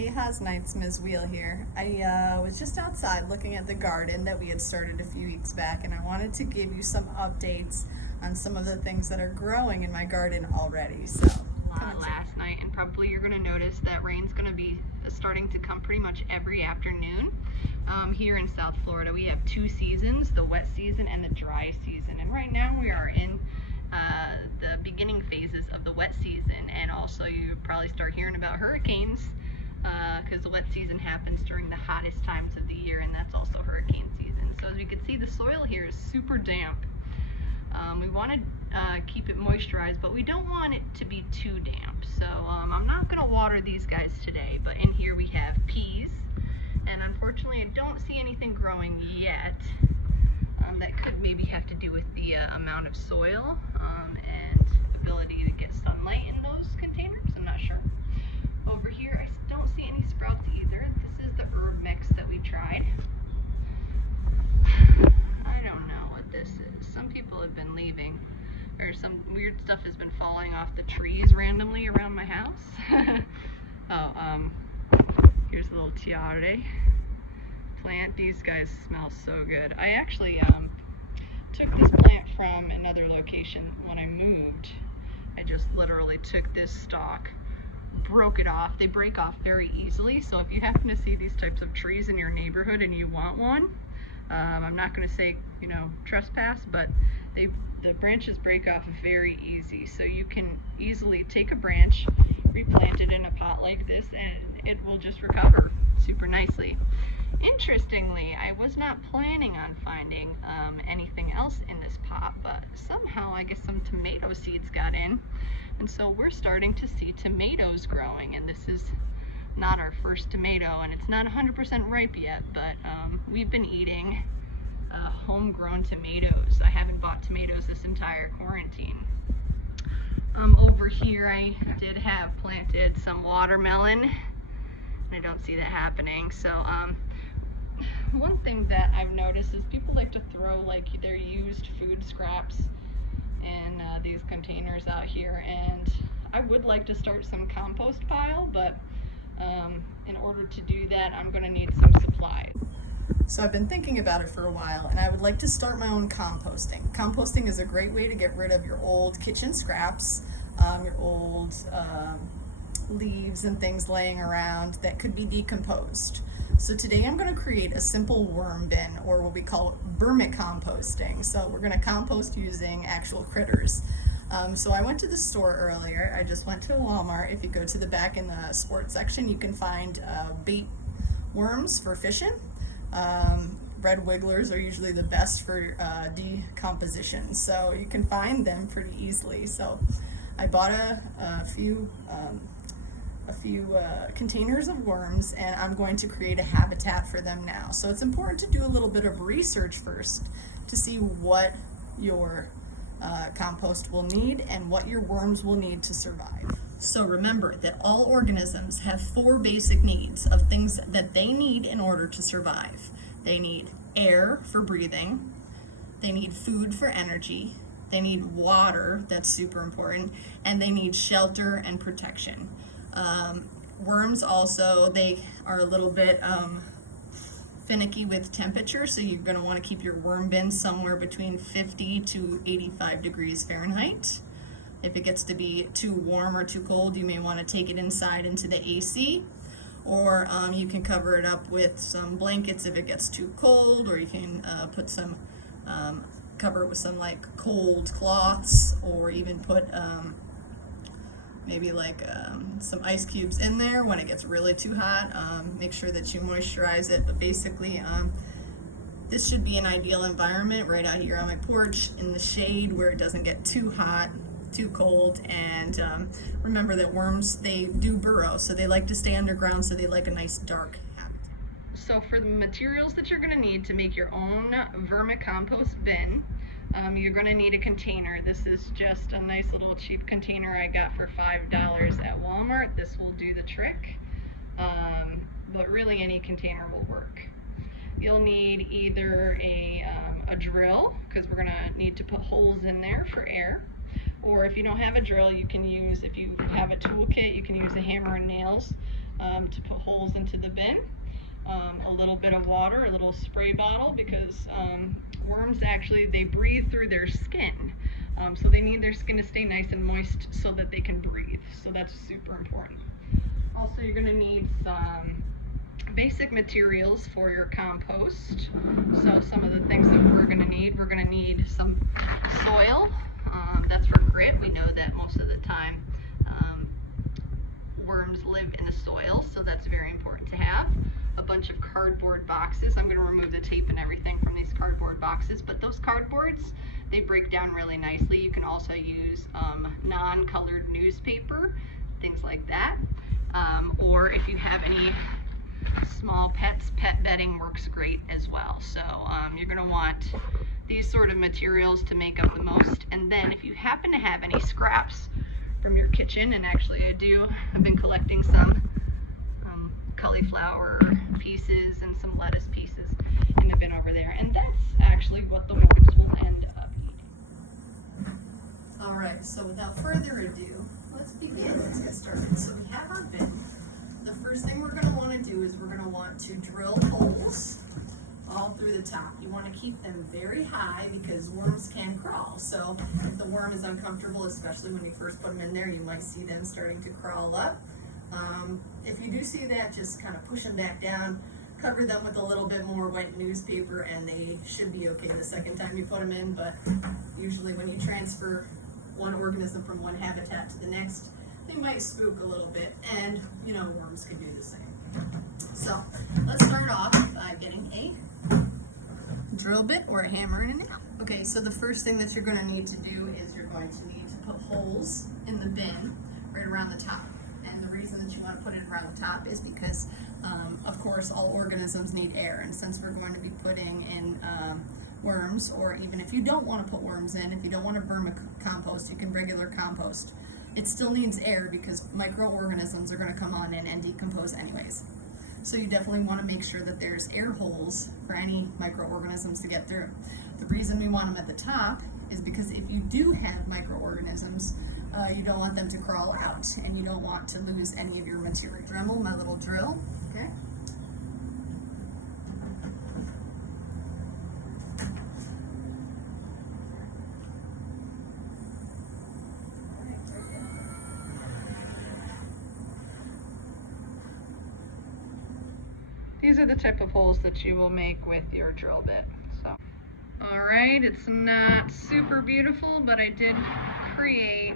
Hey Hasna, it's Ms. Wiehl here. I was just outside looking at the garden that we had started a few weeks back, and I wanted to give you some updates on some of the things that are growing in my garden already. So Last night, and probably you're going to notice that rain's going to be starting to come pretty much every afternoon. Here in South Florida, we have two seasons, the wet season and the dry season, and right now we are in the beginning phases of the wet season, and also you probably start hearing about hurricanes because the wet season happens during the hottest times of the year, and that's also hurricane season. So as you can see, the soil here is super damp. We want to keep it moisturized, but we don't want it to be too damp. So I'm not going to water these guys today, but in here we have peas, and unfortunately I don't see anything growing yet. That could maybe have to do with the amount of soil and ability to get sunlight in those containers. I'm not sure. Over here I don't see any sprouts either. This is the herb mix that we tried. I don't know what this is. Some people have been leaving, or some weird stuff has been falling off the trees randomly around my house. Here's a little tiare plant. These guys smell so good. I actually took this plant from another location when I moved. I just literally took this stalk, broke it off. They break off very easily, so if you happen to see these types of trees in your neighborhood and you want one, I'm not going to say, trespass, but the branches break off very easy, so you can easily take a branch, replant it in a pot like this, and it will just recover super nicely. Interestingly, I was not planning on finding anything else in this pot, but somehow I guess some tomato seeds got in, and so we're starting to see tomatoes growing, and this is not our first tomato, and it's not 100% ripe yet, but we've been eating homegrown tomatoes. I haven't bought tomatoes this entire quarantine. Over here I did have planted some watermelon, and I don't see that happening. So one thing that I've noticed is people like to throw like their used food scraps in these containers out here, and I would like to start some compost pile, but in order to do that, I'm going to need some supplies. So I've been thinking about it for a while, and I would like to start my own composting. Composting is a great way to get rid of your old kitchen scraps, your old leaves and things laying around that could be decomposed. So today I'm going to create a simple worm bin, or what we call vermicomposting. So we're going to compost using actual critters. So I went to the store earlier. I just went to a Walmart. If you go to the back in the sports section, you can find bait worms for fishing. Red wigglers are usually the best for decomposition, so you can find them pretty easily. So I bought a few containers of worms, and I'm going to create a habitat for them now. So it's important to do a little bit of research first to see what your compost will need and what your worms will need to survive. So remember that all organisms have 4 basic needs of things that they need in order to survive. They need air for breathing, they need food for energy, they need water, that's super important, and they need shelter and protection. Worms also, they are a little bit finicky with temperature, so you're going to want to keep your worm bin somewhere between 50 to 85 degrees Fahrenheit. If it gets to be too warm or too cold, you may want to take it inside into the AC, or you can cover it up with some blankets if it gets too cold, or you can put some, cover it with some like cold cloths, or even put maybe like some ice cubes in there when it gets really too hot. Make sure that you moisturize it, but basically this should be an ideal environment right out here on my porch in the shade where it doesn't get too hot, too cold. And remember that worms, they do burrow, so they like to stay underground, so they like a nice dark habitat. So for the materials that you're going to need to make your own vermicompost bin, you're going to need a container. This is just a nice little cheap container I got for $5 at Walmart. This will do the trick, but really any container will work. You'll need either a drill, because we're going to need to put holes in there for air, or if you don't have a drill, you can use, if you have a toolkit, you can use a hammer and nails. to put holes into the bin. A little bit of water, a little spray bottle, because worms actually, they breathe through their skin. So they need their skin to stay nice and moist so that they can breathe. So that's super important. Also, you're going to need some basic materials for your compost. So some of the things that we're going to need some soil. That's for grit. We know that most of the time worms live in the soil, so that's very important to have. A bunch of cardboard boxes. I'm going to remove the tape and everything from these cardboard boxes, but those cardboards, they break down really nicely. You can also use non-colored newspaper, things like that. Or if you have any small pets, pet bedding works great as well. So you're going to want these sort of materials to make up the most. And then if you happen to have any scraps from your kitchen, and actually I've been collecting some cauliflower pieces and some lettuce pieces in the bin over there, and that's actually what the worms will end up eating. All right, so without further ado, let's begin. Let's get started. So we have our bin. The first thing we're going to want to do is we're going to want to drill holes all through the top. You want to keep them very high because worms can crawl. So if the worm is uncomfortable, especially when you first put them in there, you might see them starting to crawl up. If you do see that, just kind of push them back down, cover them with a little bit more wet newspaper, and they should be okay the second time you put them in. But usually when you transfer one organism from one habitat to the next, they might spook a little bit, and worms can do the same. So let's start off by getting a drill bit or a hammer and a nail. Okay, so the first thing that you're going to need to do is you're going to need to put holes in the bin right around the top. And the reason that you want to put it around the top is because, of course, all organisms need air. And since we're going to be putting in worms, or even if you don't want to put worms in, if you don't want to vermicompost, you can regular compost. It still needs air because microorganisms are going to come on in and decompose anyways. So you definitely want to make sure that there's air holes for any microorganisms to get through. The reason we want them at the top is because if you do have microorganisms, you don't want them to crawl out, and you don't want to lose any of your material. Dremel, my little drill, okay? These are the type of holes that you will make with your drill bit. So, all right, it's not super beautiful, but I did create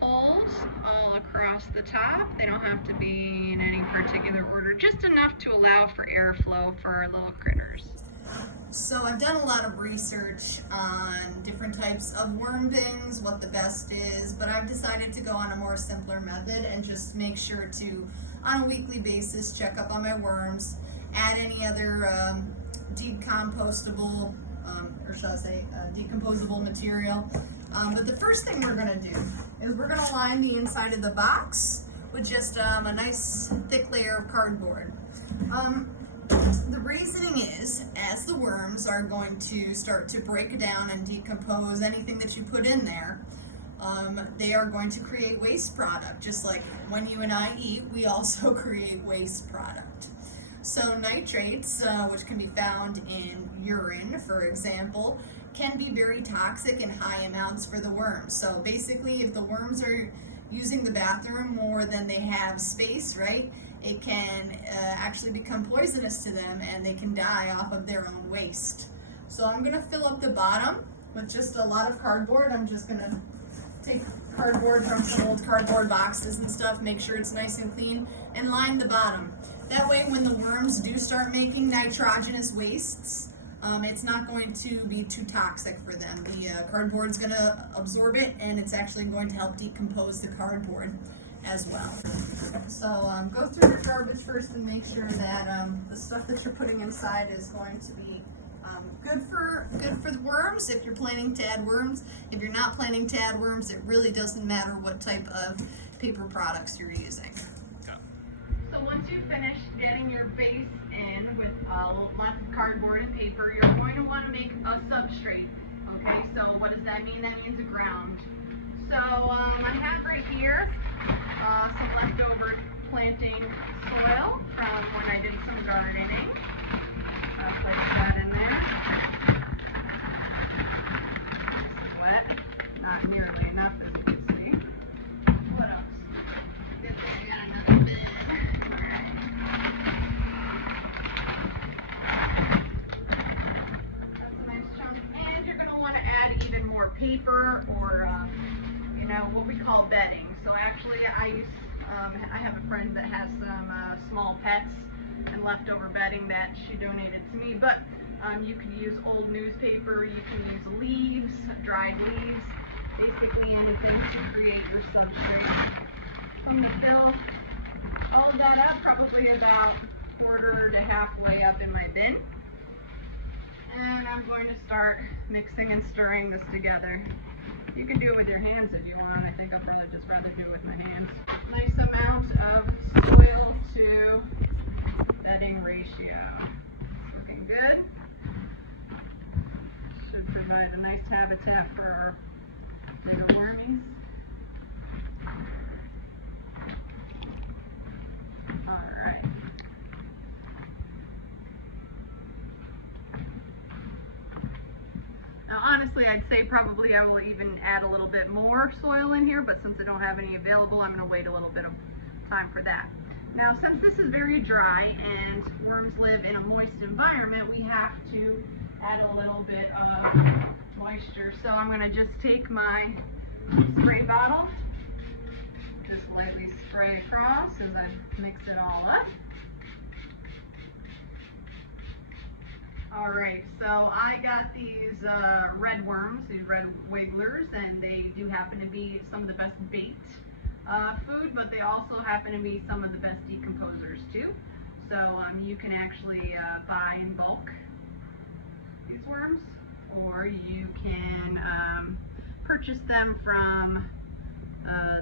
holes all across the top. They don't have to be in any particular order, just enough to allow for airflow for our little critters. So I've done a lot of research on different types of worm bins, what the best is, but I've decided to go on a more simpler method and just make sure to, on a weekly basis, check up on my worms, add any other decomposable, or shall I say, decomposable material. But the first thing we're going to do is we're going to line the inside of the box with just a nice thick layer of cardboard. The reasoning is, as the worms are going to start to break down and decompose anything that you put in there, they are going to create waste product. Just like when you and I eat, we also create waste product. So nitrates, which can be found in urine, for example, can be very toxic in high amounts for the worms. So basically, if the worms are using the bathroom more than they have space, right, it can actually become poisonous to them, and they can die off of their own waste. So I'm going to fill up the bottom with just a lot of cardboard. I'm just going to take cardboard from some old cardboard boxes and stuff, make sure it's nice and clean, and line the bottom. That way when the worms do start making nitrogenous wastes, it's not going to be too toxic for them. The cardboard's going to absorb it, and it's actually going to help decompose the cardboard as well. So go through your garbage first and make sure that the stuff that you're putting inside is going to be good for the worms if you're planning to add worms. If you're not planning to add worms, it really doesn't matter what type of paper products you're using. So once you've finished getting your base in with lots of cardboard and paper, you're going to want to make a substrate. Okay, so what does that mean? That means a ground. So I have right here some leftover planting gardening. I'll place that in there. Wet. Not nearly enough as you can see. What else? Good thing I got another bin. Alright. That's a nice chunk. And you're going to want to add even more paper or, you know, what we call bedding. So actually I have a friend that has some small pets and leftover bedding that she donated to me, but you can use old newspaper, you can use leaves, dried leaves, basically anything to create your substrate. I'm going to fill all of that up, probably about quarter to halfway up in my bin. And I'm going to start mixing and stirring this together. You can do it with your hands if you want. I think I'd just rather do it with my hands. Nice amount of soil to bedding ratio. Looking good. Should provide a nice habitat for our little wormies. Alright. Now honestly, I'd say probably I will even add a little bit more soil in here, but since I don't have any available, I'm going to wait a little bit of time for that. Now since this is very dry and worms live in a moist environment, we have to add a little bit of moisture. So I'm going to just take my spray bottle, just lightly spray across as I mix it all up. Alright, so I got these red worms, these red wigglers, and they do happen to be some of the best bait food, but they also happen to be some of the best decomposers too. So you can actually buy in bulk these worms, or you can purchase them from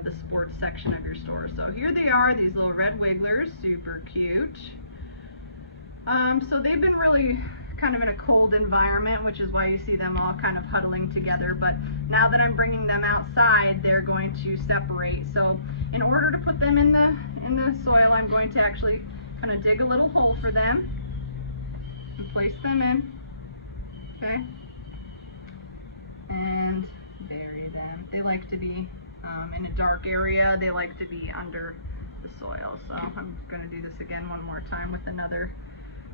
the sports section of your store. So here they are, these little red wigglers, super cute. So they've been really kind of in a cold environment, which is why you see them all kind of huddling together. But now that I'm bringing them outside, they're going to separate. So in order to put them in the soil, I'm going to actually kind of dig a little hole for them and place them in. Okay, and bury them. They like to be in a dark area. They like to be under the soil. So I'm going to do this again one more time with another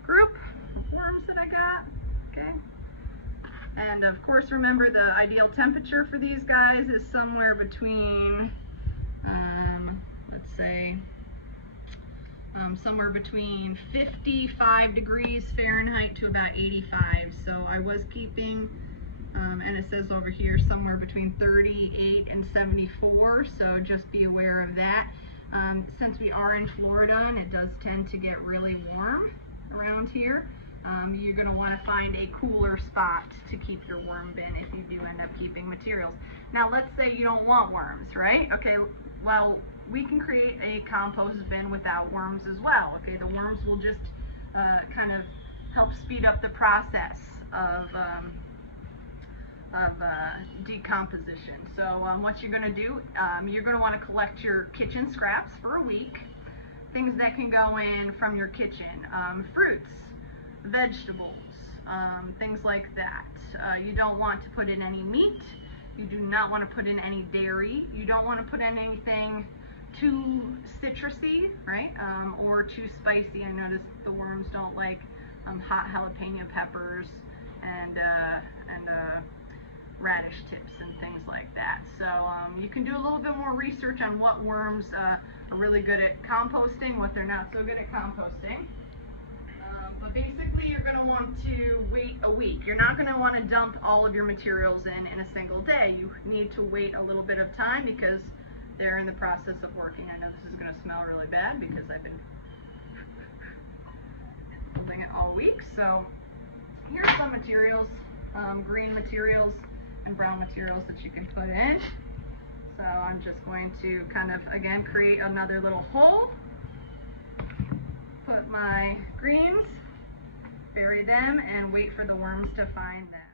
group of worms that I got. Okay, and of course remember the ideal temperature for these guys is somewhere between let's say somewhere between 55 degrees Fahrenheit to about 85. So I was keeping and it says over here somewhere between 38 and 74, so just be aware of that. Since we are in Florida and it does tend to get really warm around here, you're going to want to find a cooler spot to keep your worm bin if you do end up keeping materials. Now let's say you don't want worms, right? Okay, well we can create a compost bin without worms as well. Okay, the worms will just kind of help speed up the process of decomposition. So what you're going to do, you're going to want to collect your kitchen scraps for a week, things that can go in from your kitchen, fruits, vegetables, things like that. You don't want to put in any meat. You do not want to put in any dairy. You don't want to put in anything too citrusy, right? Or too spicy. I noticed the worms don't like hot jalapeno peppers and radish tips and things like that. So you can do a little bit more research on what worms are really good at composting, what they're not so good at composting. But basically you're going to want to wait a week. You're not going to want to dump all of your materials in a single day. You need to wait a little bit of time because they're in the process of working. I know this is going to smell really bad because I've been holding it all week. So here's some materials, green materials and brown materials that you can put in. So I'm just going to kind of again create another little hole, put my greens, bury them, and wait for the worms to find them.